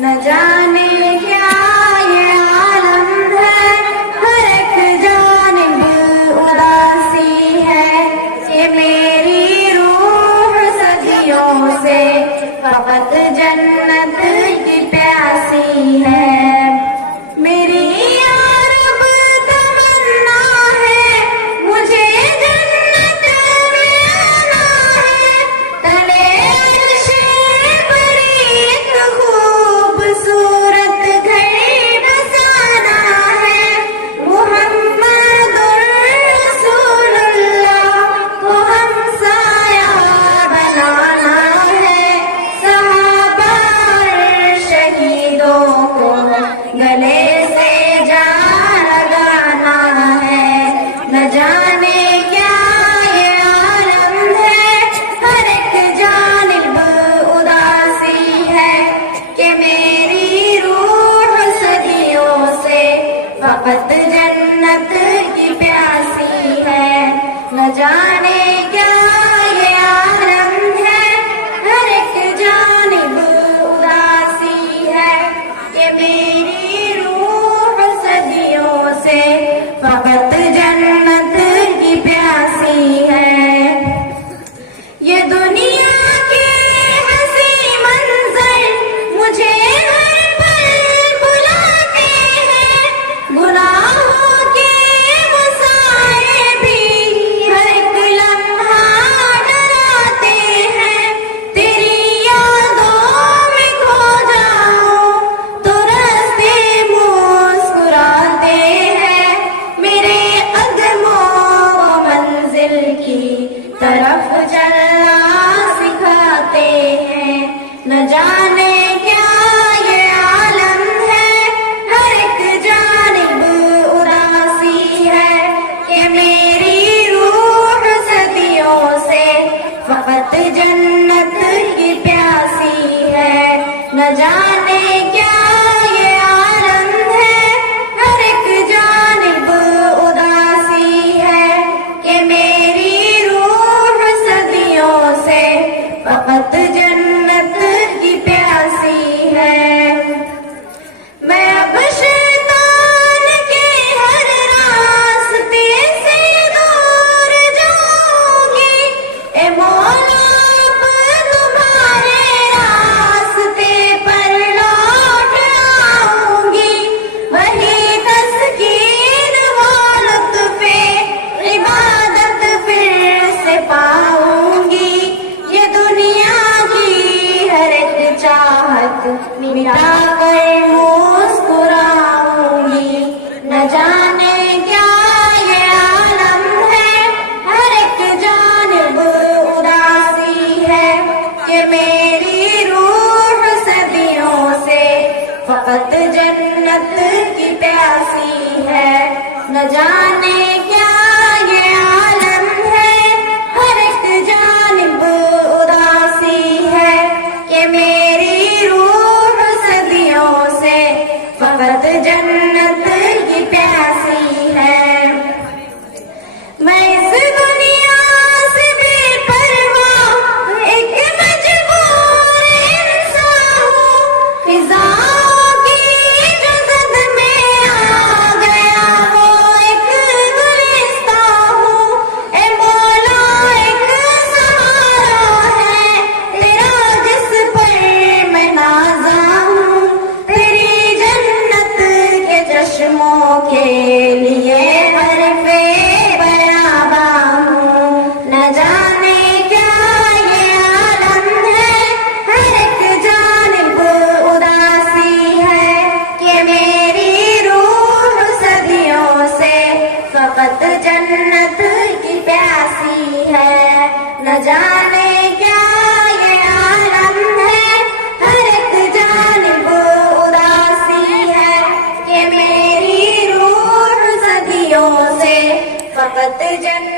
نہ جانے کیا یہ عالم ہے، ہر ایک جانب اداسی ہے، کہ میری روح صدیوں سے فقط جنت کی پیاسی ہے۔ میری یا رب تمنا ہے، مجھے جنت میں آنا ہے، تلے عرش بری ایک خوبصورت گھر بسانا ہے، محمد رسول اللہ کو ہمسایہ بنانا ہے، صحابہ اور شہیدوں کو گلے سے جا لگانا ہے۔ نہ جانے کیا یہ عالم ہے، ہر ایک جانب اداسی ہے، کہ میری روح صدیوں سے فقط جنت کی پیاسی ہے۔ نہ جانے کیا یہ عالم ہے، ہر ایک جانب اداسی ہے، کہ میری روح صدیوں سے فقط جنت کی پیاسی ہے۔ یہ دنیا کے حسین منظر مجھے ہر پل بلاتے ہیں، گناہوں کے مسائے بھی ہر ایک لمحہ ڈراتے ہیں، تیری یادوں میں کھو جاؤں تو راستے مسکراتے ہیں، میرے قدموں کو منزل کی طرف چلنا سکھاتے ہیں۔ نہ جانے کیا یہ عالم ہے، ہر ایک جانب اداسی ہے، کہ میری روح صدیوں سے فقط جنت کی پیاسی ہے۔ نہ جانے کیا یہ عالم ہے، ہر ایک جانب اداسی ہے، کہ میری روح صدیوں سے فقط جنت کی پیاسی ہے۔ میں اب شیطان کے ہر راستے سے دور جاؤں گی، اے مولا اب تمہارے راستے پر لوٹ آؤں گی، وہی تسکین و لطف عبادت پھر سے پاؤں گی، یہ دنیا کی ہر ایک چاہت مٹا کر مسکراؤں گی۔ نہ جانے کیا یہ عالم ہے، ہر ایک جانب اداسی ہے، کہ میری روح صدیوں سے فقط جنت کی پیاسی ہے۔ نہ جانے کیا یہ عالم ہے، ہر ایک جانب اداسی ہے، کہ میری روح صدیوں سے فقط جنت کی پیاسی ہے۔ میں اس دنیا سے بے پرواہ ایک مجبور انسان ہوں، فضاؤں کی جو زد میں آ گیا وہ ایک گلستان ہوں، اے مولا ایک سہارا ہے تیرا جس پر میں نازاں ہوں، تیری جنت کے چشموں کے لیے حرف بیاباں ہوں۔ نہ جانے کیا یہ عالم ہے، ہر ایک جانب اداسی ہے، کہ میری روح صدیوں سے فقط جنت کی پیاسی ہے۔ نہ جانے کیا یہ عالم ہے، ہر ایک جانب اداسی ہے، کہ میری روح صدیوں سے فقط جنت